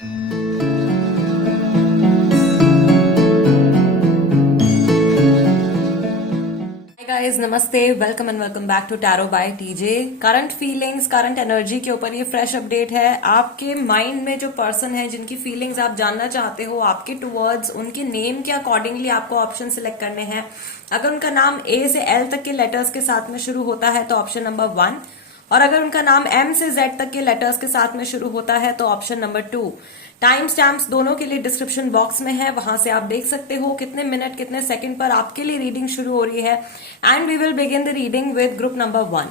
Guys नमस्ते, welcome and welcome back to tarot by TJ. Current feelings, current energy के ऊपर ये fresh update है। आपके माइंड में जो पर्सन है जिनकी फीलिंग्स आप जानना चाहते हो आपके टुवर्ड्स, उनके नेम के अकॉर्डिंगली आपको ऑप्शन सिलेक्ट करने हैं। अगर उनका नाम ए से एल तक के लेटर्स के साथ में शुरू होता है तो ऑप्शन नंबर 1, और अगर उनका नाम एम से जेड तक के लेटर्स के साथ में शुरू होता है तो ऑप्शन नंबर 2। टाइम स्टैम्प्स दोनों के लिए डिस्क्रिप्शन बॉक्स में है, वहां से आप देख सकते हो कितने मिनट कितने सेकंड पर आपके लिए रीडिंग शुरू हो रही है। And we will begin the reading with group number 1।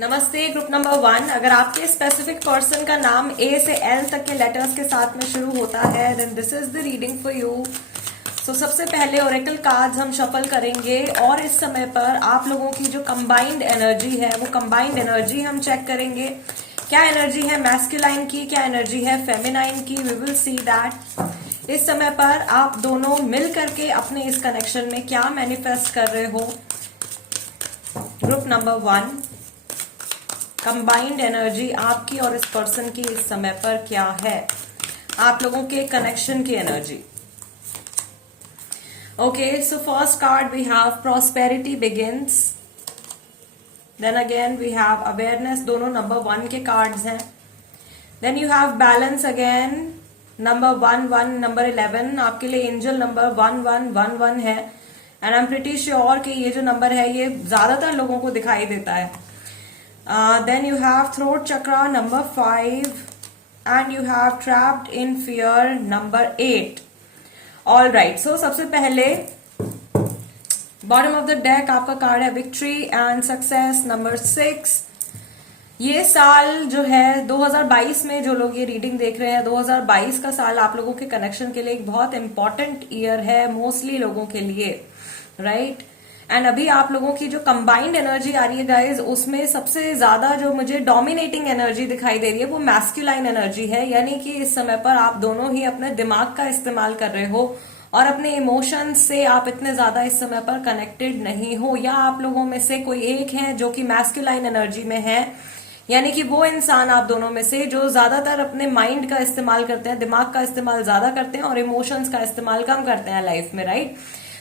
नमस्ते ग्रुप नंबर 1। अगर आपके स्पेसिफिक पर्सन का नाम ए से एल तक के लेटर्स के साथ में शुरू होता है then this is the reading for you. तो सबसे पहले ओरेकल कार्ड्स हम शफल करेंगे और इस समय पर आप लोगों की जो कंबाइंड एनर्जी है वो कंबाइंड एनर्जी हम चेक करेंगे। क्या एनर्जी है मैस्कुलाइन की, क्या एनर्जी है फेमिनाइन की, वी विल सी दैट। इस समय पर आप दोनों मिल करके अपने इस कनेक्शन में क्या मैनिफेस्ट कर रहे हो। ग्रुप नंबर 1, कंबाइंड एनर्जी आपकी और इस पर्सन की इस समय पर क्या है, आप लोगों के कनेक्शन की energy. Okay, so first card we have prosperity begins, then again we have awareness, दोनों नंबर 1 के कार्ड्स हैं। Then you have balance again, number 1 1, number 11 आपके लिए एंजल नंबर 1 1 1 1 है। And I am pretty sure कि ये जो नंबर है ये ज्यादातर लोगों को दिखाई देता है। Then you have throat chakra number 5 and you have trapped in fear number 8। All right, so सबसे पहले बॉटम ऑफ द डेक आपका कार्ड है विक्ट्री एंड सक्सेस नंबर 6। ये साल जो है 2022 में जो लोग ये रीडिंग देख रहे हैं, 2022 का साल आप लोगों के कनेक्शन के लिए एक बहुत इंपॉर्टेंट ईयर है मोस्टली लोगों के लिए, राइट। एंड अभी आप लोगों की जो कंबाइंड एनर्जी आ रही है गाइज, उसमें सबसे ज्यादा जो मुझे डोमिनेटिंग एनर्जी दिखाई दे रही है वो मैस्कुलाइन एनर्जी है। यानी कि इस समय पर आप दोनों ही अपने दिमाग का इस्तेमाल कर रहे हो और अपने इमोशंस से आप इतने ज्यादा इस समय पर कनेक्टेड नहीं हो, या आप लोगों में से कोई एक है जो कि मैस्कुलाइन एनर्जी में है। यानी कि वो इंसान आप दोनों में से जो ज्यादातर अपने माइंड का इस्तेमाल करते हैं, दिमाग का इस्तेमाल ज्यादा करते हैं और इमोशंस का इस्तेमाल कम करते हैं लाइफ में, राइट।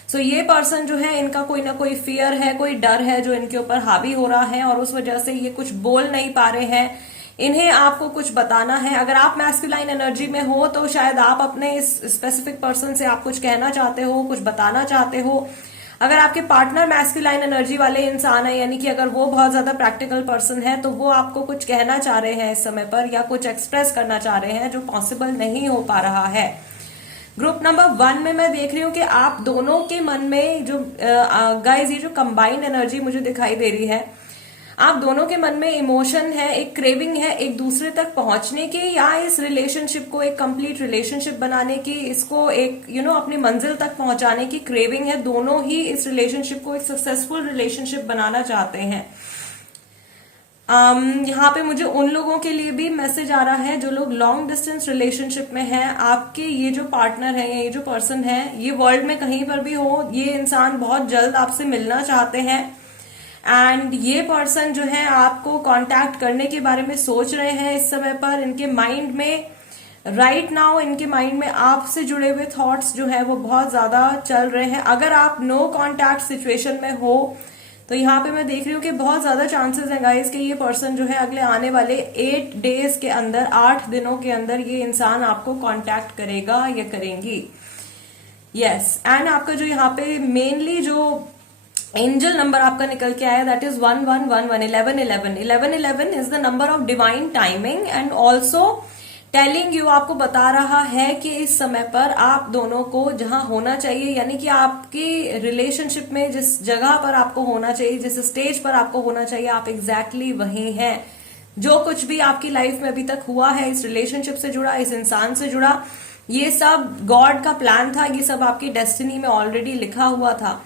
सो ये पर्सन जो है इनका कोई ना कोई फियर है, कोई डर है जो इनके ऊपर हावी हो रहा है और उस वजह से ये कुछ बोल नहीं पा रहे हैं। इन्हें आपको कुछ बताना है। अगर आप मैस्कुलाइन एनर्जी में हो तो शायद आप अपने इस स्पेसिफिक पर्सन से आप कुछ कहना चाहते हो, कुछ बताना चाहते हो। अगर आपके पार्टनर मैस्कुलाइन एनर्जी वाले इंसान है, यानी कि अगर वो बहुत ज्यादा प्रैक्टिकल पर्सन है तो वो आपको कुछ कहना चाह रहे हैं इस समय पर या कुछ एक्सप्रेस करना चाह रहे हैं जो पॉसिबल नहीं हो पा रहा है। ग्रुप नंबर 1 में मैं देख रही हूँ कि आप दोनों के मन में जो गाइज ये जो कंबाइंड एनर्जी मुझे दिखाई दे रही है, आप दोनों के मन में इमोशन है, एक क्रेविंग है एक दूसरे तक पहुंचने की, या इस रिलेशनशिप को एक कंप्लीट रिलेशनशिप बनाने की, इसको एक अपनी मंजिल तक पहुंचाने की क्रेविंग है। दोनों ही इस रिलेशनशिप को एक सक्सेसफुल रिलेशनशिप बनाना चाहते हैं। यहाँ पे मुझे उन लोगों के लिए भी मैसेज आ रहा है जो लोग लॉन्ग डिस्टेंस रिलेशनशिप में हैं। आपके ये जो पार्टनर है या ये जो पर्सन है, ये वर्ल्ड में कहीं पर भी हो, ये इंसान बहुत जल्द आपसे मिलना चाहते हैं। एंड ये पर्सन जो है आपको कांटेक्ट करने के बारे में सोच रहे हैं इस समय पर। इनके माइंड में राइट नाउ, इनके माइंड में आपसे जुड़े हुए थॉट्स जो है वो बहुत ज्यादा चल रहे हैं। अगर आप नो कांटेक्ट सिचुएशन में हो तो यहाँ पे मैं देख रही हूँ कि बहुत ज्यादा चांसेस हैं गाइस कि ये पर्सन जो है अगले आने वाले 8 डेज के अंदर, 8 दिनों के अंदर ये इंसान आपको कांटेक्ट करेगा या करेंगी। यस, एंड आपका जो यहाँ पे मेनली जो एंजल नंबर आपका निकल के आया that is 1 1 1 1 11 11 11 11 is the number of divine timing and also telling you, आपको बता रहा है कि इस समय पर आप दोनों को जहां होना चाहिए, यानी कि आपकी रिलेशनशिप में जिस जगह पर आपको होना चाहिए, जिस स्टेज पर आपको होना चाहिए, आप एग्जैक्टली वहीं हैं। जो कुछ भी आपकी लाइफ में अभी तक हुआ है इस रिलेशनशिप से जुड़ा, इस इंसान से जुड़ा, ये सब गॉड का प्लान था, ये सब आपकी डेस्टिनी में ऑलरेडी लिखा हुआ था।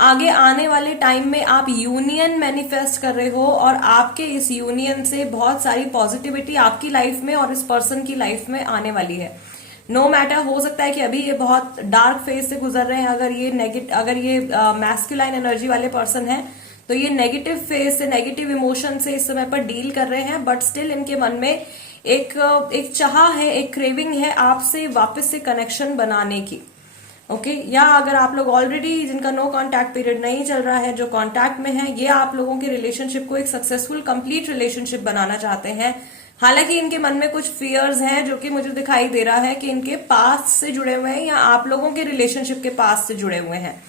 आगे आने वाले टाइम में आप यूनियन मैनिफेस्ट कर रहे हो और आपके इस यूनियन से बहुत सारी पॉजिटिविटी आपकी लाइफ में और इस पर्सन की लाइफ में आने वाली है। नो मैटर, हो सकता है कि अभी ये बहुत डार्क फेज से गुजर रहे हैं। अगर ये मैस्कुलाइन एनर्जी वाले पर्सन है तो ये नेगेटिव फेज से, नेगेटिव इमोशन से इस समय पर डील कर रहे हैं, बट स्टिल इनके मन में एक चाह है, एक क्रेविंग है आपसे वापस से कनेक्शन बनाने की। ओके या अगर आप लोग ऑलरेडी जिनका नो कांटेक्ट पीरियड नहीं चल रहा है, जो कांटेक्ट में है, ये आप लोगों के रिलेशनशिप को एक सक्सेसफुल कंप्लीट रिलेशनशिप बनाना चाहते हैं। हालांकि इनके मन में कुछ फियर्स हैं जो कि मुझे दिखाई दे रहा है कि इनके पास्ट से जुड़े हुए हैं या आप लोगों के रिलेशनशिप के पास्ट से जुड़े हुए हैं।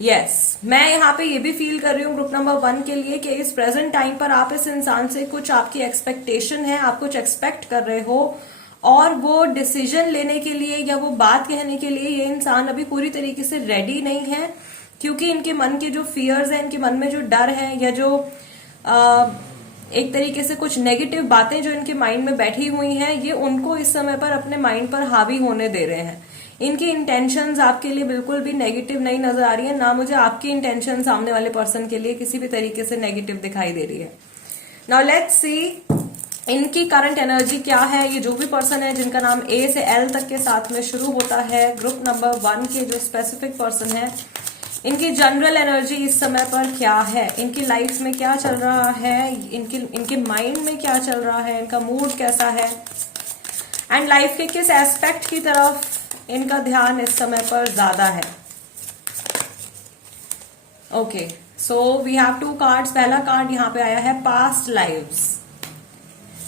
यस मैं यहाँ पे ये भी फील कर रही हूँ ग्रुप नंबर 1 के लिए कि इस प्रेजेंट टाइम पर आप इस इंसान से कुछ आपकी एक्सपेक्टेशन है, आप कुछ एक्सपेक्ट कर रहे हो और वो डिसीजन लेने के लिए या वो बात कहने के लिए ये इंसान अभी पूरी तरीके से रेडी नहीं है, क्योंकि इनके मन के जो फियर्स हैं, इनके मन में जो डर है या जो एक तरीके से कुछ नेगेटिव बातें जो इनके माइंड में बैठी हुई हैं, ये उनको इस समय पर अपने माइंड पर हावी होने दे रहे हैं। इनकी इंटेंशंस आपके लिए बिल्कुल भी नेगेटिव नहीं नजर आ रही है, ना मुझे आपकी इंटेंशन सामने वाले पर्सन के लिए किसी भी तरीके से नेगेटिव दिखाई दे रही है। नाउ लेट्स सी इनकी करंट एनर्जी क्या है। ये जो भी पर्सन है जिनका नाम ए से एल तक के साथ में शुरू होता है, ग्रुप नंबर 1 के जो स्पेसिफिक पर्सन है, इनकी जनरल एनर्जी इस समय पर क्या है, इनकी लाइफ में क्या चल रहा है, इनके माइंड में क्या चल रहा है, इनका मूड कैसा है एंड लाइफ के किस एस्पेक्ट की तरफ इनका ध्यान इस समय पर ज्यादा है। Okay so we have 2 cards. पहला कार्ड यहाँ पे आया है past lives,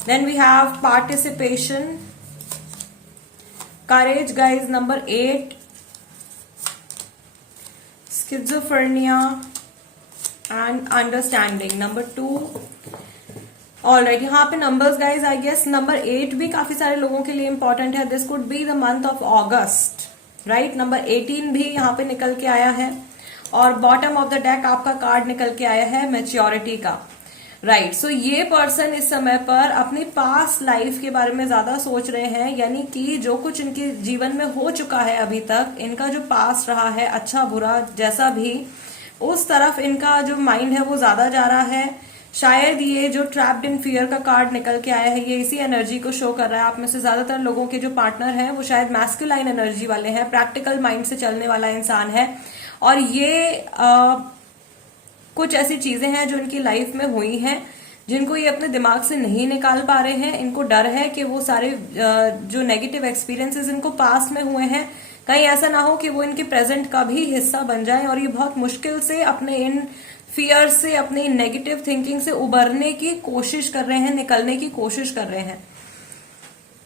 then we have participation, courage guys number 8, schizophrenia and understanding number 2। Alright यहाँ पे numbers guys I guess number 8 भी काफी सारे लोगों के लिए इंपॉर्टेंट है। This could be the month of August, right. Number 18 भी यहाँ पे निकल के आया है और बॉटम ऑफ द डेक आपका कार्ड निकल के आया है मैच्योरिटी का, राइट। सो ये पर्सन इस समय पर अपनी पास्ट लाइफ के बारे में ज्यादा सोच रहे हैं, यानी कि जो कुछ इनके जीवन में हो चुका है अभी तक, इनका जो पास्ट रहा है अच्छा बुरा जैसा भी, उस तरफ इनका जो माइंड है वो ज्यादा जा रहा है। शायद ये जो ट्रैप्ड इन फियर का कार्ड निकल के आया है, ये इसी एनर्जी को शो कर रहा है। आप में से ज्यादातर लोगों के जो पार्टनर हैं वो शायद मैस्कुलाइन एनर्जी वाले हैं, प्रैक्टिकल माइंड से चलने वाला इंसान है और ये कुछ ऐसी चीजें हैं जो इनकी लाइफ में हुई हैं जिनको ये अपने दिमाग से नहीं निकाल पा रहे हैं। इनको डर है कि वो सारे जो नेगेटिव एक्सपीरियंसेस इनको पास्ट में हुए हैं, कहीं ऐसा ना हो कि वो इनके प्रेजेंट का भी हिस्सा बन जाए और ये बहुत मुश्किल से अपने इन फियर से, अपने इन नेगेटिव थिंकिंग से उबरने की कोशिश कर रहे हैं, निकलने की कोशिश कर रहे हैं।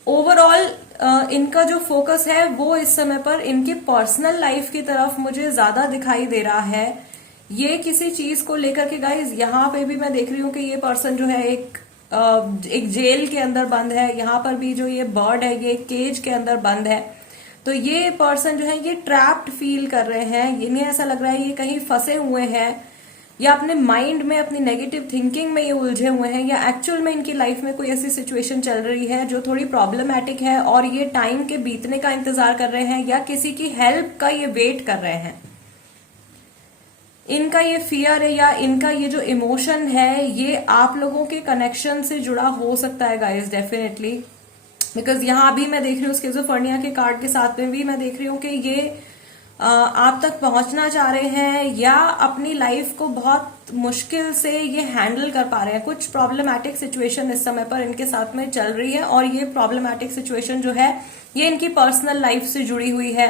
ओवरऑल इनका जो फोकस है वो इस समय पर इनकी पर्सनल लाइफ की तरफ मुझे ज्यादा दिखाई दे रहा है। ये किसी चीज को लेकर के गाइज यहाँ पे भी मैं देख रही हूँ कि ये पर्सन जो है एक जेल के अंदर बंद है। यहाँ पर भी जो ये बर्ड है ये एक केज के अंदर बंद है। तो ये पर्सन जो है ये ट्रैप्ड फील कर रहे हैं। इन्हें ऐसा लग रहा है ये कहीं फंसे हुए हैं या अपने माइंड में, अपनी नेगेटिव थिंकिंग में ये उलझे हुए हैं, या एक्चुअल में इनकी लाइफ में कोई ऐसी सिचुएशन चल रही है जो थोड़ी प्रॉब्लमैटिक है और ये टाइम के बीतने का इंतजार कर रहे हैं या किसी की हेल्प का ये वेट कर रहे हैं। इनका ये फियर है या इनका ये जो इमोशन है ये आप लोगों के कनेक्शन से जुड़ा हो सकता है गाइस, डेफिनेटली। बिकॉज यहाँ भी मैं देख रही हूँ स्किज़ोफ्रेनिया के कार्ड के साथ में भी मैं देख रही हूँ कि ये आप तक पहुंचना चाह रहे हैं या अपनी लाइफ को बहुत मुश्किल से ये हैंडल कर पा रहे हैं। कुछ प्रॉब्लमैटिक सिचुएशन इस समय पर इनके साथ में चल रही है और ये प्रॉब्लमैटिक सिचुएशन जो है ये इनकी पर्सनल लाइफ से जुड़ी हुई है।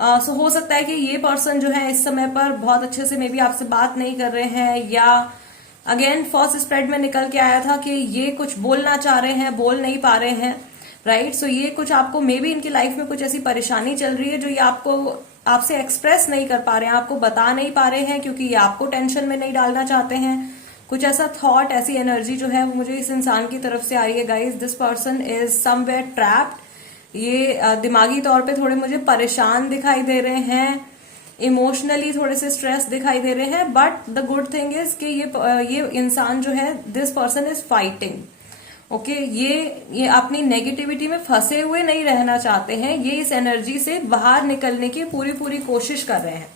सो हो सकता है कि ये पर्सन जो है इस समय पर बहुत अच्छे से मे बी आपसे बात नहीं कर रहे हैं, या अगेन फर्स्ट स्प्रेड में निकल के आया था कि ये कुछ बोलना चाह रहे हैं, बोल नहीं पा रहे हैं, राइट। सो ये कुछ आपको मे बी इनकी लाइफ में कुछ ऐसी परेशानी चल रही है जो ये आपसे एक्सप्रेस नहीं कर पा रहे हैं, आपको बता नहीं पा रहे हैं क्योंकि ये आपको टेंशन में नहीं डालना चाहते हैं। कुछ ऐसा थॉट, ऐसी एनर्जी जो है वो मुझे इस इंसान की तरफ से आ रही है guys. This person is somewhere trapped. ये दिमागी तौर पे थोड़े मुझे परेशान दिखाई दे रहे हैं, इमोशनली थोड़े से स्ट्रेस दिखाई दे रहे हैं, but the good thing is कि ये इंसान जो है this person is fighting. Okay ये अपनी नेगेटिविटी में फंसे हुए नहीं रहना चाहते हैं, ये इस एनर्जी से बाहर निकलने की पूरी कोशिश कर रहे हैं।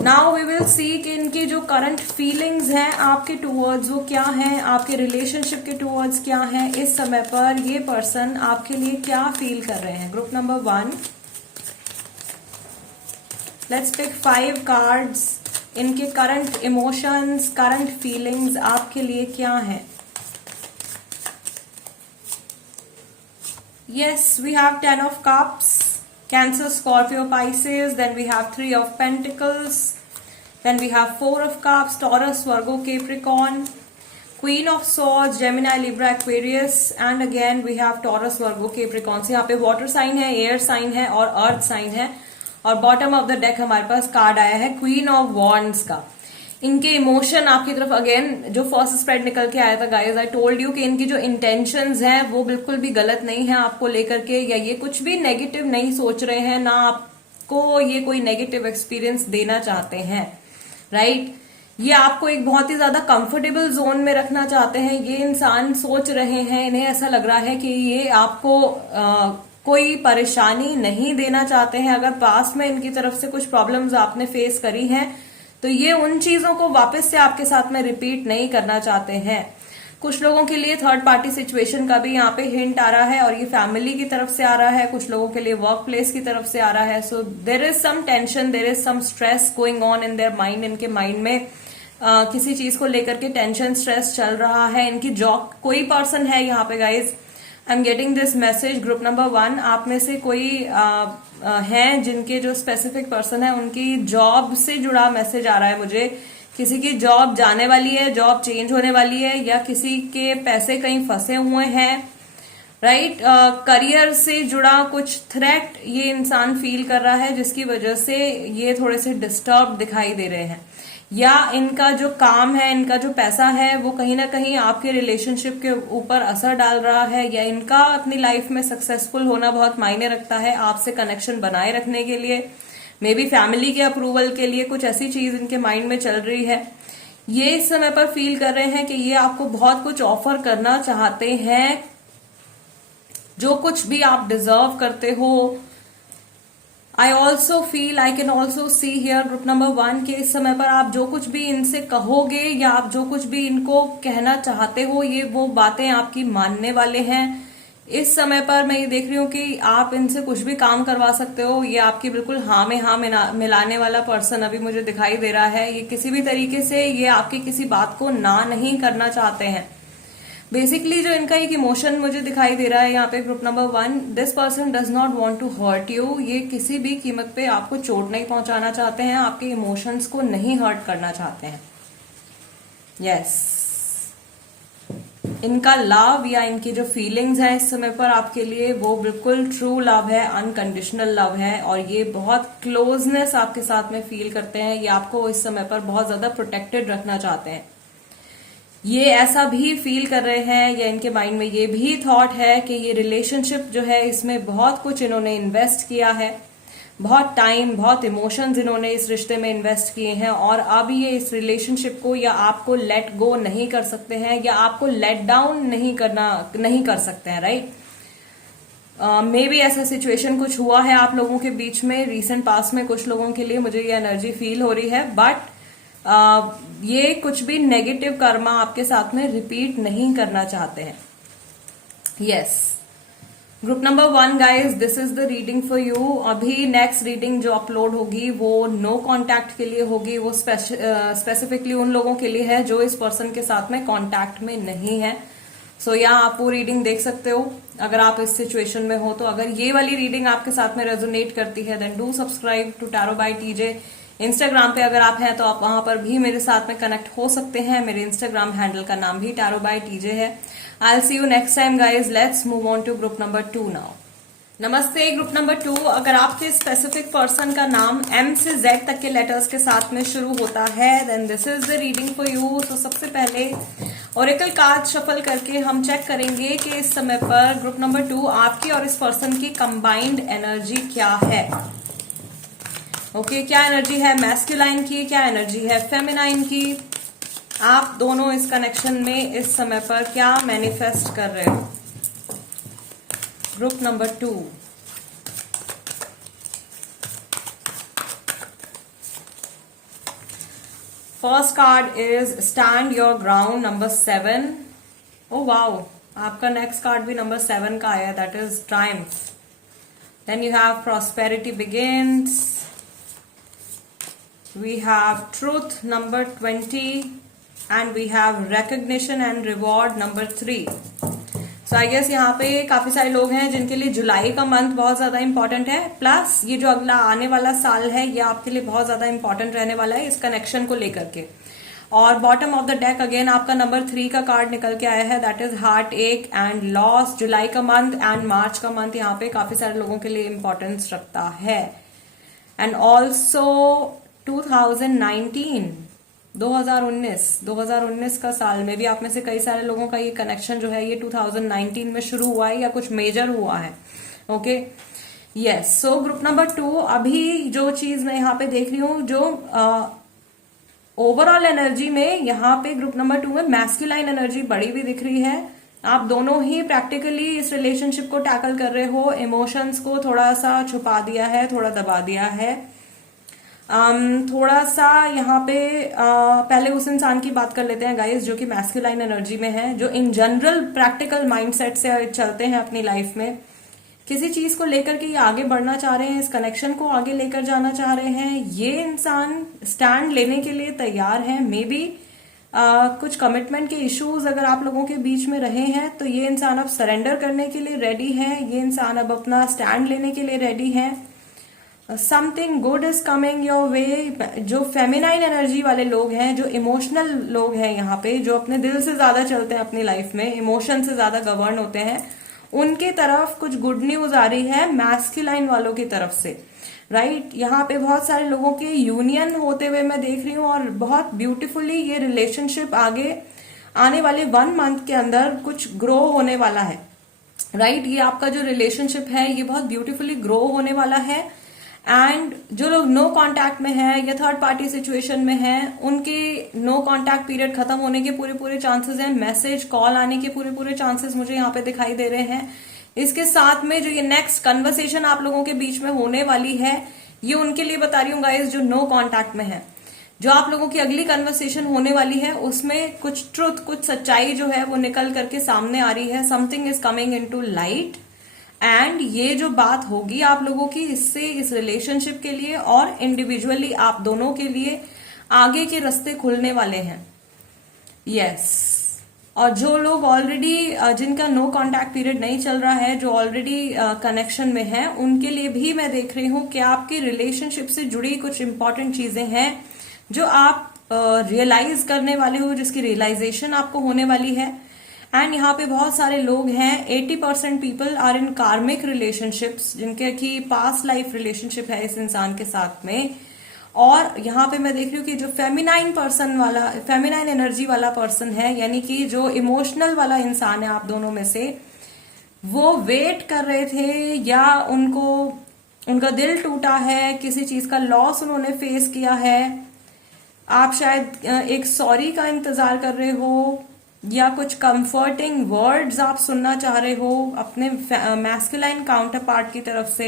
नाउ वी विल सी कि इनकी जो करंट फीलिंग्स हैं आपके टूवर्ड्स वो क्या हैं, आपके रिलेशनशिप के टूवर्ड्स क्या हैं, इस समय पर ये पर्सन आपके लिए क्या फील कर रहे हैं। Group number 1, let's pick 5 cards. इनके करंट इमोशंस, करंट फीलिंग्स आपके लिए क्या हैं। Yes, we have 10 of Cups, Cancer, Scorpio, Pisces. Then we have 3 of Pentacles. Then we have 4 of Cups, Taurus, Virgo, Capricorn. Queen of Swords, Gemini, Libra, Aquarius. And again we have Taurus, Virgo, Capricorn. So यहाँ पे water sign है, air sign है और अर्थ sign है. और bottom of the deck हमारे पास card आया है क्वीन ऑफ वॉन्ड्स का. इनके इमोशन आपकी तरफ, अगेन जो फर्स्ट स्प्रेड निकल के आया था गाइस, आई टोल्ड यू कि इनकी जो इंटेंशंस हैं वो बिल्कुल भी गलत नहीं है आपको लेकर के, या ये कुछ भी नेगेटिव नहीं सोच रहे हैं, ना आपको ये कोई नेगेटिव एक्सपीरियंस देना चाहते हैं, राइट. ये आपको एक बहुत ही ज्यादा कंफर्टेबल जोन में रखना चाहते हैं. ये इंसान सोच रहे हैं, इन्हें ऐसा लग रहा है कि ये आपको कोई परेशानी नहीं देना चाहते हैं. अगर पास्ट में इनकी तरफ से कुछ प्रॉब्लम्स आपने फेस करी हैं तो ये उन चीजों को वापस से आपके साथ में रिपीट नहीं करना चाहते हैं. कुछ लोगों के लिए थर्ड पार्टी सिचुएशन का भी यहाँ पे हिंट आ रहा है और ये फैमिली की तरफ से आ रहा है. कुछ लोगों के लिए वर्क प्लेस की तरफ से आ रहा है. So there is some tension, there is some stress going on in their mind. इनके माइंड में किसी चीज को लेकर के टेंशन, स्ट्रेस चल रहा है. इनकी जॉब, कोई पर्सन है यहाँ पे guys, I am getting this message. Group number 1 आप में से कोई हैं जिनके जो स्पेसिफिक पर्सन है उनकी जॉब से जुड़ा मैसेज आ रहा है मुझे. किसी की जॉब जाने वाली है, जॉब चेंज होने वाली है, या किसी के पैसे कहीं फंसे हुए हैं, राइट. करियर से जुड़ा कुछ थ्रेट ये इंसान फील कर रहा है, जिसकी वजह से ये थोड़े से डिस्टर्ब दिखाई दे रहे हैं. या इनका जो काम है, इनका जो पैसा है वो कहीं ना कहीं आपके रिलेशनशिप के ऊपर असर डाल रहा है, या इनका अपनी लाइफ में सक्सेसफुल होना बहुत मायने रखता है आपसे कनेक्शन बनाए रखने के लिए. मे बी फैमिली के अप्रूवल के लिए कुछ ऐसी चीज इनके माइंड में चल रही है. ये इस समय पर फील कर रहे हैं कि ये आपको बहुत कुछ ऑफर करना चाहते हैं, जो कुछ भी आप डिजर्व करते हो. I also feel, I can also see here group number 1 के इस समय पर आप जो कुछ भी इनसे कहोगे या आप जो कुछ भी इनको कहना चाहते हो, ये वो बातें आपकी मानने वाले हैं. इस समय पर मैं ये देख रही हूँ कि आप इनसे कुछ भी काम करवा सकते हो. ये आपकी बिल्कुल हाँ में हाँ मिलाने वाला पर्सन अभी मुझे दिखाई दे रहा है. ये किसी भी तरीके से ये आपकी किसी बात को ना नहीं करना चाहते हैं. बेसिकली जो इनका एक इमोशन मुझे दिखाई दे रहा है यहाँ पे group number 1, this person does not want to hurt you. ये किसी भी कीमत पे आपको चोट नहीं पहुंचाना चाहते हैं, आपके इमोशंस को नहीं हर्ट करना चाहते हैं. यस, इनका लव या इनकी जो फीलिंग्स है इस समय पर आपके लिए वो बिल्कुल ट्रू लव है, अनकंडीशनल लव है. और ये बहुत क्लोजनेस आपके साथ में फील करते हैं. ये आपको इस समय पर बहुत ज्यादा प्रोटेक्टेड रखना चाहते हैं. ये ऐसा भी फील कर रहे हैं, या इनके माइंड में ये भी थॉट है कि ये रिलेशनशिप जो है इसमें बहुत कुछ इन्होंने इन्वेस्ट किया है, बहुत टाइम, बहुत इमोशंस इन्होंने इस रिश्ते में इन्वेस्ट किए हैं, और अब ये इस रिलेशनशिप को या आपको लेट गो नहीं कर सकते हैं, या आपको लेट डाउन नहीं कर सकते हैं, राइट. मे बी ऐसा सिचुएशन कुछ हुआ है आप लोगों के बीच में रिसेंट पास्ट में. कुछ लोगों के लिए मुझे ये एनर्जी फील हो रही है, बट ये कुछ भी नेगेटिव कर्मा आपके साथ में रिपीट नहीं करना चाहते हैं. Yes, group number 1 guys, this is the reading for you. अभी नेक्स्ट रीडिंग जो अपलोड होगी वो नो कांटेक्ट के लिए होगी. वो स्पेसिफिकली उन लोगों के लिए है जो इस पर्सन के साथ में कांटेक्ट में नहीं है. सो यहाँ आप वो रीडिंग देख सकते हो अगर आप इस सिचुएशन में हो तो. अगर ये वाली रीडिंग आपके साथ में रेजोनेट करती है then do subscribe to tarot by TJ. Instagram पे अगर आप हैं तो आप वहां पर भी मेरे साथ में कनेक्ट हो सकते हैं. मेरे इंस्टाग्राम हैंडल का नाम भी टैरो बाय टीजे है. I will see you next time guys. Let's move on to group number 2 now. नमस्ते ग्रुप नंबर 2. अगर आपके स्पेसिफिक पर्सन का नाम M से Z तक के लेटर्स के साथ में शुरू होता है then this is the reading for you. तो सबसे पहले ओरेकल कार्ड शफल करके हम चेक करेंगे कि इस समय पर ग्रुप नंबर 2 आपकी और इस पर्सन की कंबाइंड एनर्जी क्या है. ओके, क्या एनर्जी है मैस्कुलाइन की, क्या एनर्जी है फेमिनाइन की. आप दोनों इस कनेक्शन में इस समय पर क्या मैनिफेस्ट कर रहे हो. Group number 2. First card is stand your ground number 7. Oh wow, आपका नेक्स्ट कार्ड भी नंबर 7 का आया, that is triumph. Then you have prosperity begins. We have truth number 20 and we have recognition and reward number 3. So I guess यहाँ पे काफी सारे लोग हैं जिनके लिए जुलाई का मंथ बहुत ज्यादा इंपॉर्टेंट है, प्लस ये जो अगला आने वाला साल है ये आपके लिए बहुत ज्यादा इंपॉर्टेंट रहने वाला है इस कनेक्शन को लेकर के। और bottom of the deck again आपका नंबर 3 का कार्ड निकल के आया है, दैट इज हार्ट एक एंड लॉस। जुलाई का मंथ एंड मार्च का मंथ यहाँ पे काफी सारे लोगों के लिए इंपॉर्टेंस रखता है। एंड ऑल्सो 2019 का साल में भी आप में से कई सारे लोगों का ये कनेक्शन जो है ये 2019 में शुरू हुआ है या कुछ मेजर हुआ है। Okay yes, so group number 2 अभी जो चीज मैं यहाँ पे देख रही हूँ, जो ओवरऑल एनर्जी में यहाँ पे ग्रुप नंबर 2 में मैस्कुलाइन एनर्जी बड़ी भी दिख रही है। आप दोनों ही प्रैक्टिकली इस रिलेशनशिप को टैकल कर रहे हो, इमोशंस को थोड़ा सा छुपा दिया है, थोड़ा दबा दिया है। थोड़ा सा यहाँ पे पहले उस इंसान की बात कर लेते हैं गाइस जो कि मैस्कुलाइन एनर्जी में है, जो इन जनरल प्रैक्टिकल माइंडसेट से चलते हैं अपनी लाइफ में, किसी चीज को लेकर के ये आगे बढ़ना चाह रहे हैं, इस कनेक्शन को आगे लेकर जाना चाह रहे हैं। ये इंसान स्टैंड लेने के लिए तैयार है। मे बी कुछ कमिटमेंट के इश्यूज अगर आप लोगों के बीच में रहे हैं तो ये इंसान अब सरेंडर करने के लिए रेडी है, ये इंसान अब अपना स्टैंड लेने के लिए रेडी है। Something good is coming your way. जो फेमिनाइन एनर्जी वाले लोग हैं, जो इमोशनल लोग हैं यहाँ पे, जो अपने दिल से ज्यादा चलते हैं अपनी लाइफ में, इमोशन से ज्यादा गवर्न होते हैं, उनके तरफ कुछ गुड न्यूज आ रही है मैस्कुलाइन वालों की तरफ से, राइट। यहाँ पे बहुत सारे लोगों के यूनियन होते हुए मैं देख रही हूँ और बहुत ब्यूटीफुली ये रिलेशनशिप आगे आने वाले 1 मंथ के अंदर कुछ ग्रो होने वाला है, राइट। ये आपका जो रिलेशनशिप है ये बहुत ब्यूटीफुली ग्रो होने वाला है। एंड जो लोग नो कांटेक्ट में हैं या थर्ड पार्टी सिचुएशन में हैं, उनके नो कांटेक्ट पीरियड खत्म होने के पूरे चांसेस हैं। मैसेज कॉल आने के पूरे चांसेस मुझे यहाँ पे दिखाई दे रहे हैं। इसके साथ में जो ये नेक्स्ट कन्वर्सेशन आप लोगों के बीच में होने वाली है, ये उनके लिए बता रही हूँ गाइस जो नो कांटेक्ट में है। जो आप लोगों की अगली कन्वर्सेशन होने वाली है उसमें कुछ ट्रुथ, कुछ सच्चाई जो है वो निकल करके सामने आ रही है। Something is coming into light and ये जो बात होगी आप लोगों की, इससे इस रिलेशनशिप के लिए और इंडिविजुअली आप दोनों के लिए आगे के रास्ते खुलने वाले हैं। यस और जो लोग ऑलरेडी जिनका नो कांटेक्ट पीरियड नहीं चल रहा है, जो ऑलरेडी कनेक्शन में है, उनके लिए भी मैं देख रही हूं कि आपकी रिलेशनशिप से जुड़ी कुछ इंपॉर्टेंट चीजें हैं जो आप रियलाइज करने वाले हो, जिसकी रियलाइजेशन आपको होने वाली है। एंड यहाँ पे बहुत सारे लोग हैं, 80% पीपल आर इन कार्मिक रिलेशनशिप्स, जिनके की पास्ट लाइफ रिलेशनशिप है इस इंसान के साथ में। और यहाँ पे मैं देख रही हूँ कि जो फेमिनाइन एनर्जी वाला पर्सन है, यानी कि जो इमोशनल वाला इंसान है आप दोनों में से, वो वेट कर रहे थे या उनका दिल टूटा है, किसी चीज का लॉस उन्होंने फेस किया है। आप शायद एक सॉरी का इंतजार कर रहे हो या कुछ कंफर्टिंग वर्ड्स आप सुनना चाह रहे हो अपने मैस्कुलाइन काउंटर पार्ट की तरफ से।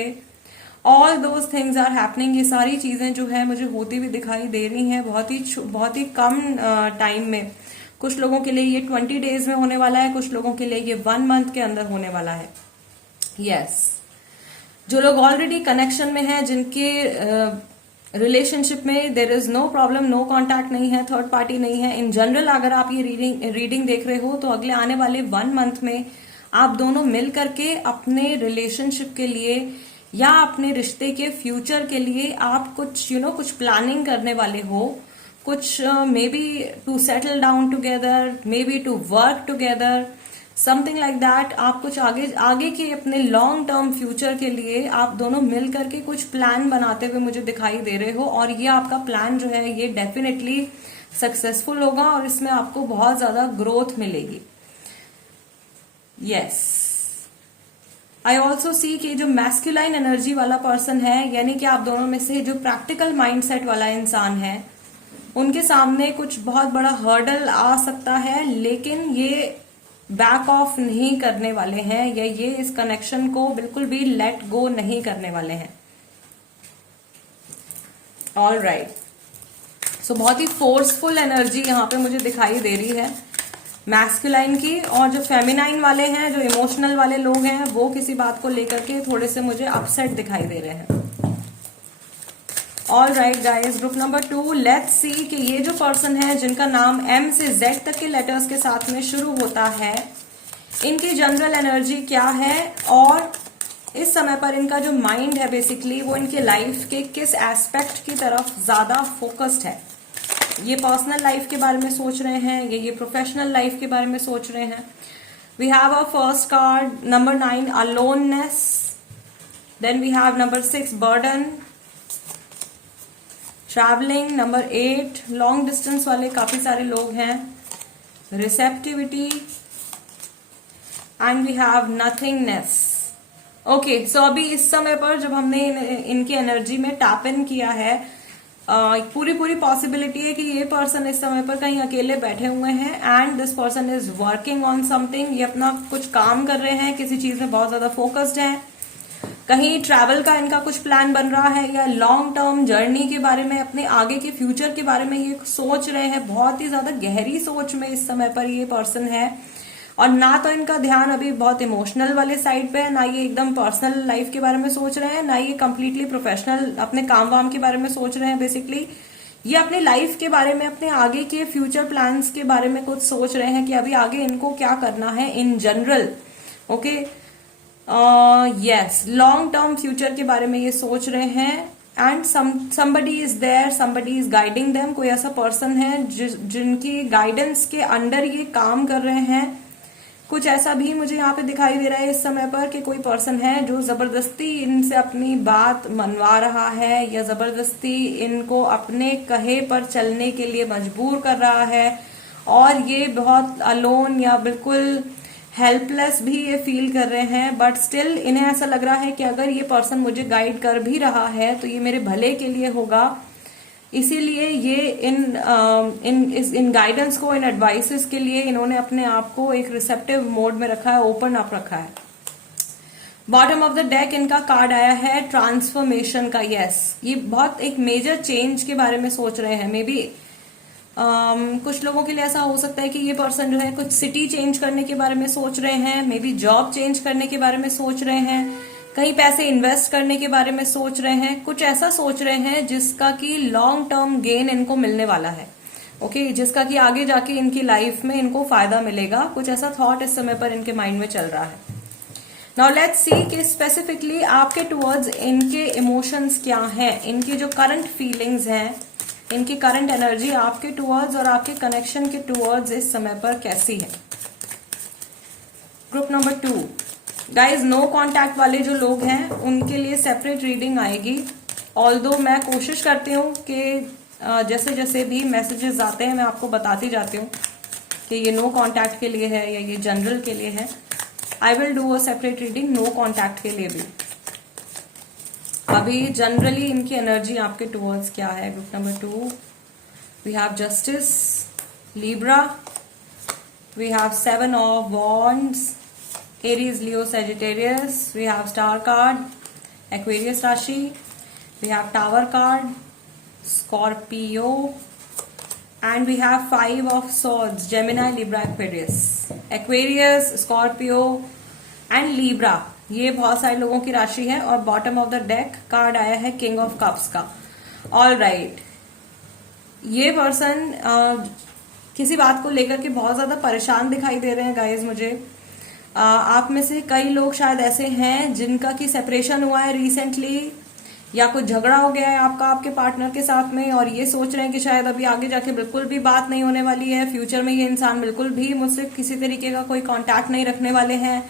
All those things are happening. ये सारी चीजें जो है मुझे होती हुई दिखाई दे रही हैं बहुत ही कम टाइम में। कुछ लोगों के लिए ये 20 डेज में होने वाला है, कुछ लोगों के लिए ये 1 मंथ के अंदर होने वाला है। यस जो लोग ऑलरेडी कनेक्शन में हैं, जिनके रिलेशनशिप में there is no problem, no contact नहीं है, थर्ड पार्टी नहीं है, इन जनरल अगर आप ये रीडिंग देख रहे हो तो अगले आने वाले 1 मंथ में आप दोनों मिल करके अपने रिलेशनशिप के लिए या अपने रिश्ते के फ्यूचर के लिए आप कुछ कुछ प्लानिंग करने वाले हो। कुछ maybe to settle down together, maybe to work together, something like that. आप कुछ आगे के अपने लॉन्ग टर्म फ्यूचर के लिए आप दोनों मिल करके कुछ प्लान बनाते हुए मुझे दिखाई दे रहे हो। और ये आपका प्लान जो है ये डेफिनेटली सक्सेसफुल होगा और इसमें आपको बहुत ज्यादा ग्रोथ मिलेगी। यस आई ऑल्सो सी कि जो मैस्कुलाइन एनर्जी वाला पर्सन है, यानी कि आप दोनों में से जो प्रैक्टिकल माइंडसेट वाला इंसान है, उनके सामने कुछ बहुत बड़ा हर्डल आ सकता है, लेकिन ये बैक ऑफ नहीं करने वाले हैं या ये इस कनेक्शन को बिल्कुल भी लेट गो नहीं करने वाले हैं। ऑल राइट सो बहुत ही फोर्सफुल एनर्जी यहाँ पे मुझे दिखाई दे रही है मैस्कुलाइन की। और जो फेमिनाइन वाले हैं, जो इमोशनल वाले लोग हैं, वो किसी बात को लेकर के थोड़े से मुझे अपसेट दिखाई दे रहे हैं। All right guys, group number 2 let's see कि ये जो पर्सन है जिनका नाम M से Z तक के लेटर्स के साथ में शुरू होता है, इनकी जनरल एनर्जी क्या है और इस समय पर इनका जो माइंड है बेसिकली वो इनके लाइफ के किस एस्पेक्ट की तरफ ज्यादा फोकस्ड है। ये पर्सनल लाइफ के बारे में सोच रहे हैं या ये प्रोफेशनल लाइफ के बारे में सोच रहे हैं। We have a first card number 9 aloneness, then we have number 6 burden, travelling number 8, long distance वाले काफी सारे लोग हैं, receptivity and we have nothingness. Okay, so अभी इस समय पर जब हमने इनकी एनर्जी में टैप इन किया है, पूरी पॉसिबिलिटी है कि ये पर्सन इस समय पर कहीं अकेले बैठे हुए हैं and this person is working on something. ये अपना कुछ काम कर रहे हैं, किसी चीज में बहुत ज्यादा फोकस्ड है, कहीं ट्रैवल का इनका कुछ प्लान बन रहा है या लॉन्ग टर्म जर्नी के बारे में, अपने आगे के फ्यूचर के बारे में ये सोच रहे हैं। बहुत ही ज्यादा गहरी सोच में इस समय पर ये पर्सन है और ना तो इनका ध्यान अभी बहुत इमोशनल वाले साइड पे है, ना ये एकदम पर्सनल लाइफ के बारे में सोच रहे हैं, ना ये कंप्लीटली प्रोफेशनल अपने काम वाम के बारे में सोच रहे हैं। बेसिकली ये अपनी लाइफ के बारे में, अपने आगे के फ्यूचर प्लान्स के बारे में कुछ सोच रहे हैं कि अभी आगे इनको क्या करना है in general. Okay, yes, long term future के बारे में ये सोच रहे हैं and somebody is there, somebody is guiding them. कोई ऐसा पर्सन है जिनकी गाइडेंस के अंडर ये काम कर रहे हैं। कुछ ऐसा भी मुझे यहाँ पे दिखाई दे रहा है इस समय पर कि कोई पर्सन है जो जबरदस्ती इनसे अपनी बात मनवा रहा है या जबरदस्ती इनको अपने कहे पर चलने के लिए मजबूर कर रहा है और ये बहुत अलोन या बिल्कुल हेल्पलेस भी ये फील कर रहे हैं। बट स्टिल इन्हें ऐसा लग रहा है कि अगर ये पर्सन मुझे गाइड कर भी रहा है तो ये मेरे भले के लिए होगा, इसीलिए ये इन गाइडेंस को, इन एडवाइसेस के लिए इन्होंने अपने आप को एक रिसेप्टिव मोड में रखा है, ओपन अप रखा है। बॉटम ऑफ द डेक इनका कार्ड आया है ट्रांसफॉर्मेशन का। यस, ये बहुत एक मेजर चेंज के बारे में सोच रहे हैं। मे बी कुछ लोगों के लिए ऐसा हो सकता है कि ये पर्सन जो है कुछ सिटी चेंज करने के बारे में सोच रहे हैं, मे बी जॉब चेंज करने के बारे में सोच रहे हैं, कहीं पैसे इन्वेस्ट करने के बारे में सोच रहे हैं, कुछ ऐसा सोच रहे हैं जिसका कि लॉन्ग टर्म गेन इनको मिलने वाला है। ओके, जिसका कि आगे जाके इनकी लाइफ में इनको फायदा मिलेगा। कुछ ऐसा थॉट इस समय पर इनके माइंड में चल रहा है। नाउ लेट्स सी कि स्पेसिफिकली आपके टुवर्ड्स इनके इमोशंस क्या हैं, इनकी जो करंट फीलिंग्स हैं, इनकी करंट एनर्जी आपके टुवर्ड्स और आपके कनेक्शन के टुवर्ड्स इस समय पर कैसी है। Group number 2, guys no contact वाले जो लोग हैं उनके लिए सेपरेट रीडिंग आएगी। ऑल्दो मैं कोशिश करती हूँ कि जैसे जैसे भी मैसेजेस आते हैं मैं आपको बताती जाती हूँ कि ये नो कांटेक्ट के लिए है या ये जनरल के लिए है। I will do a separate reading no contact के लिए भी। अभी जनरली इनकी एनर्जी आपके टुवर्ड्स क्या है। Group number 2, we have justice, Libra, we have 7 of wands, Aries, Leo, Sagittarius, we have Star card, Aquarius राशि, we have Tower card, Scorpio, and we have 5 of Swords, Gemini, Libra, Aquarius. Aquarius, Scorpio and Libra, ये बहुत सारे लोगों की राशि है और bottom of the deck card आया है किंग ऑफ कप्स का। ऑल राइट, ये पर्सन किसी बात को लेकर के बहुत ज्यादा परेशान दिखाई दे रहे हैं गाइज मुझे। आप में से कई लोग शायद ऐसे हैं जिनका कि सेपरेशन हुआ है रिसेंटली या कुछ झगड़ा हो गया है आपका आपके पार्टनर के साथ में और ये सोच रहे हैं कि शायद अभी आगे जाके बिल्कुल भी बात नहीं होने वाली है। फ्यूचर में ये इंसान बिल्कुल भी मुझसे किसी तरीके का कोई कांटेक्ट नहीं रखने वाले हैं।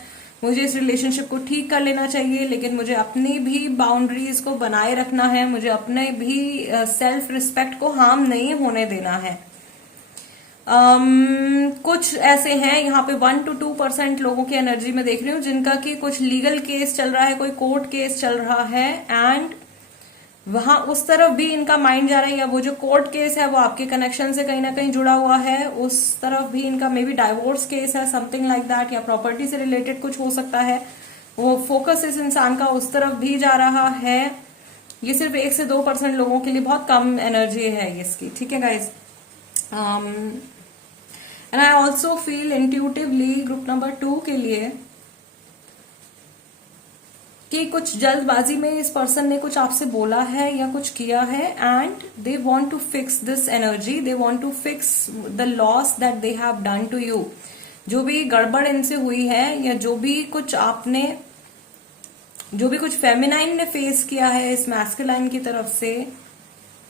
मुझे इस रिलेशनशिप को ठीक कर लेना चाहिए, लेकिन मुझे अपनी भी बाउंड्रीज को बनाए रखना है, मुझे अपने भी सेल्फ रिस्पेक्ट को हार्म नहीं होने देना है। कुछ ऐसे हैं यहाँ पे 1 to 2% लोगों की एनर्जी में देख रही हूँ जिनका कि कुछ लीगल केस चल रहा है, कोई कोर्ट केस चल रहा है एंड वहां उस तरफ भी इनका माइंड जा रहा है, या वो जो कोर्ट केस है वो आपके कनेक्शन से कहीं ना कहीं जुड़ा हुआ है, उस तरफ भी इनका मे बी डाइवोर्स केस है, समथिंग लाइक दैट, या प्रॉपर्टी से रिलेटेड कुछ हो सकता है। वो फोकस इस इंसान का उस तरफ भी जा रहा है। ये सिर्फ 1 से 2% लोगों के लिए बहुत कम एनर्जी है इसकी, ठीक है guys. And I also feel intuitively group number 2 के लिए कि कुछ जल्दबाजी में इस पर्सन ने कुछ आपसे बोला है या कुछ किया है and they want to fix this energy, they want to fix the loss that they have done to you. जो भी गड़बड़ इनसे हुई है या जो भी कुछ फेमिनाइन ने फेस किया है इस मैस्कुलाइन की तरफ से,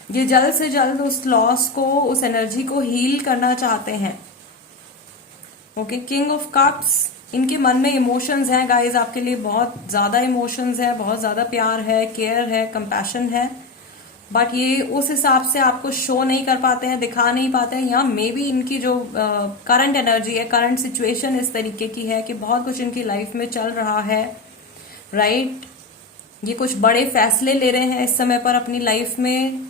ये जल्द से जल्द उस लॉस को, उस एनर्जी को हील करना चाहते हैं। ओके, किंग ऑफ कप्स, इनके मन में इमोशंस हैं गाइस, आपके लिए बहुत ज्यादा इमोशंस है, बहुत ज्यादा प्यार है, केयर है, कंपैशन है, बट ये उस हिसाब से आपको शो नहीं कर पाते हैं, दिखा नहीं पाते हैं, या मे बी इनकी जो करंट एनर्जी है, करंट सिचुएशन इस तरीके की है कि बहुत कुछ इनकी लाइफ में चल रहा है, राइट। ये कुछ बड़े फैसले ले रहे हैं इस समय पर अपनी लाइफ में,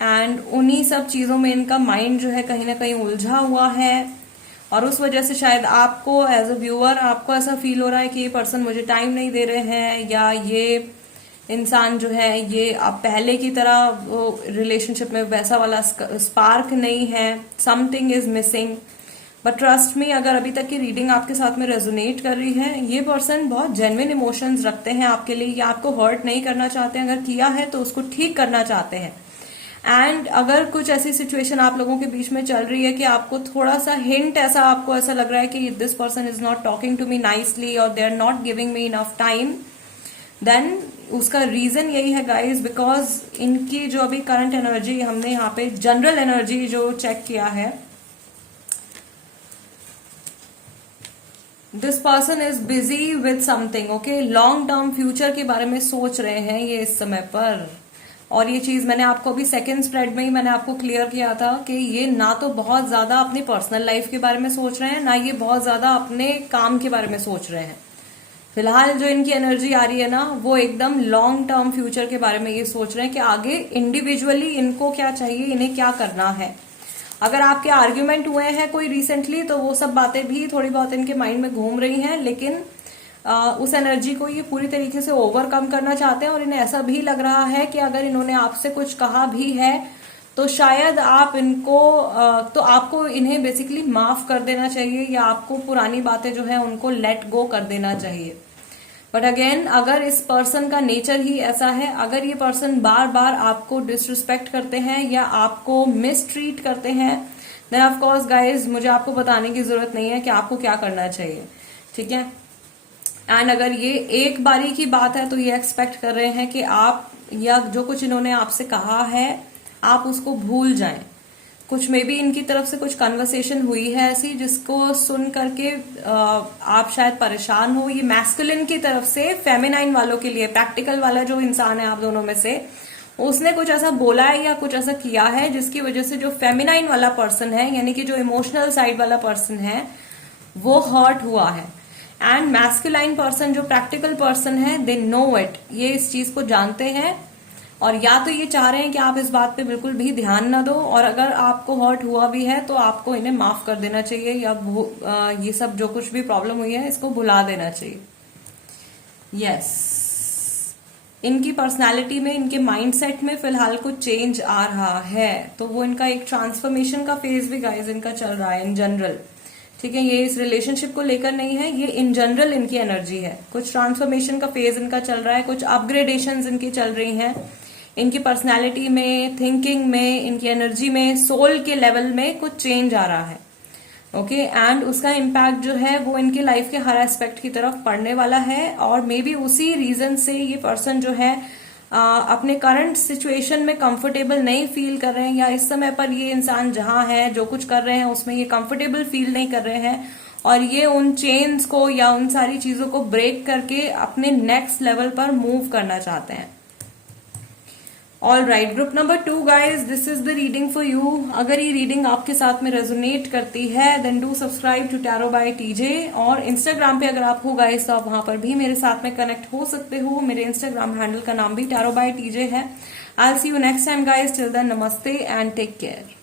एंड उन्हीं सब चीजों में इनका माइंड जो है कहीं ना कहीं उलझा हुआ है, और उस वजह से शायद आपको एज अ व्यूअर आपको ऐसा फील हो रहा है कि ये पर्सन मुझे टाइम नहीं दे रहे हैं, या ये इंसान जो है ये अब पहले की तरह रिलेशनशिप में वैसा वाला स्पार्क नहीं है, something is missing. But trust me, अगर अभी तक की रीडिंग आपके साथ में रेजोनेट कर रही है, ये पर्सन बहुत जेन्युइन इमोशंस रखते हैं आपके लिए, या आपको हर्ट नहीं करना चाहते हैं, अगर किया है तो उसको ठीक करना चाहते हैं। एंड अगर कुछ ऐसी सिचुएशन आप लोगों के बीच में चल रही है कि आपको थोड़ा सा हिंट ऐसा आपको ऐसा लग रहा है कि this person is not talking to me nicely और they are not giving me enough time, then उसका रीजन यही है गाइज, बिकॉज इनकी जो अभी करंट एनर्जी, हमने यहाँ पे जनरल एनर्जी जो चेक किया है, this person is busy with something. Okay, long term future के बारे में सोच रहे हैं ये इस समय पर, और ये चीज मैंने आपको अभी सेकेंड स्प्रेड में ही मैंने आपको क्लियर किया था कि ये ना तो बहुत ज्यादा अपनी पर्सनल लाइफ के बारे में सोच रहे हैं, ना ये बहुत ज्यादा अपने काम के बारे में सोच रहे हैं। फिलहाल जो इनकी एनर्जी आ रही है ना, वो एकदम लॉन्ग टर्म फ्यूचर के बारे में ये सोच रहे हैं कि आगे इंडिविजुअली इनको क्या चाहिए, इन्हें क्या करना है। अगर आपके आर्ग्यूमेंट हुए हैं कोई रिसेंटली, तो वो सब बातें भी थोड़ी बहुत इनके माइंड में घूम रही हैं, लेकिन उस एनर्जी को ये पूरी तरीके से ओवरकम करना चाहते हैं, और इन्हें ऐसा भी लग रहा है कि अगर इन्होंने आपसे कुछ कहा भी है तो शायद आप इनको तो आपको इन्हें बेसिकली माफ कर देना चाहिए, या आपको पुरानी बातें जो है उनको लेट गो कर देना चाहिए। बट अगेन, अगर इस पर्सन का नेचर ही ऐसा है, अगर ये पर्सन बार बार आपको डिसरिस्पेक्ट करते हैं या आपको मिसट्रीट करते हैं, देन ऑफ कोर्स गाइज मुझे आपको बताने की जरूरत नहीं है कि आपको क्या करना चाहिए, ठीक है। एंड अगर ये एक बारी की बात है तो ये एक्सपेक्ट कर रहे हैं कि आप, या जो कुछ इन्होंने आपसे कहा है, आप उसको भूल जाएं। कुछ मे बी इनकी तरफ से कुछ कन्वर्सेशन हुई है ऐसी जिसको सुन करके आप शायद परेशान हो। ये मैस्कुलिन की तरफ से फेमिनाइन वालों के लिए, प्रैक्टिकल वाला जो इंसान है आप दोनों में से, उसने कुछ ऐसा बोला है या कुछ ऐसा किया है जिसकी वजह से जो फेमिनाइन वाला पर्सन है, यानी कि जो इमोशनल साइड वाला पर्सन है, वो हर्ट हुआ है। एंड मैस्कुलाइन पर्सन, जो प्रैक्टिकल पर्सन है, दे नो इट, ये इस चीज को जानते हैं, और या तो ये चाह रहे हैं कि आप इस बात पे बिल्कुल भी ध्यान न दो, और अगर आपको हर्ट हुआ भी है तो आपको इन्हें माफ कर देना चाहिए, या ये सब जो कुछ भी प्रॉब्लम हुई है इसको भुला देना चाहिए। यस, इनकी पर्सनालिटी में, इनके माइंडसेट में फिलहाल कुछ चेंज आ रहा है, तो वो इनका एक ट्रांसफॉर्मेशन का फेज भी गाइस इनका चल रहा है इन जनरल, ठीक है। ये इस रिलेशनशिप को लेकर नहीं है, ये इन जनरल इनकी एनर्जी है। कुछ ट्रांसफॉर्मेशन का फेज इनका चल रहा है, कुछ अपग्रेडेशंस इनकी चल रही हैं, इनकी पर्सनालिटी में, थिंकिंग में, इनकी एनर्जी में, सोल के लेवल में कुछ चेंज आ रहा है। ओके, एंड उसका इम्पैक्ट जो है वो इनके लाइफ के हर एस्पेक्ट की तरफ पड़ने वाला है, और मे बी उसी रीजन से ये पर्सन जो है अपने करंट सिचुएशन में कंफर्टेबल नहीं फील कर रहे हैं, या इस समय पर ये इंसान जहां है, जो कुछ कर रहे हैं उसमें ये कंफर्टेबल फील नहीं कर रहे हैं, और ये उन चेन्स को या उन सारी चीजों को ब्रेक करके अपने नेक्स्ट लेवल पर मूव करना चाहते हैं। All right, group number 2 guys, this is the reading for you. अगर ये रीडिंग आपके साथ में रेजोनेट करती है, then do subscribe to tarot by TJ, और इंस्टाग्राम पे अगर आप हो गाइज तो आप वहां पर भी मेरे साथ में कनेक्ट हो सकते हो। मेरे इंस्टाग्राम हैंडल का नाम भी टैरो बाय टीजे है। I will see you next time guys, till then namaste and take care.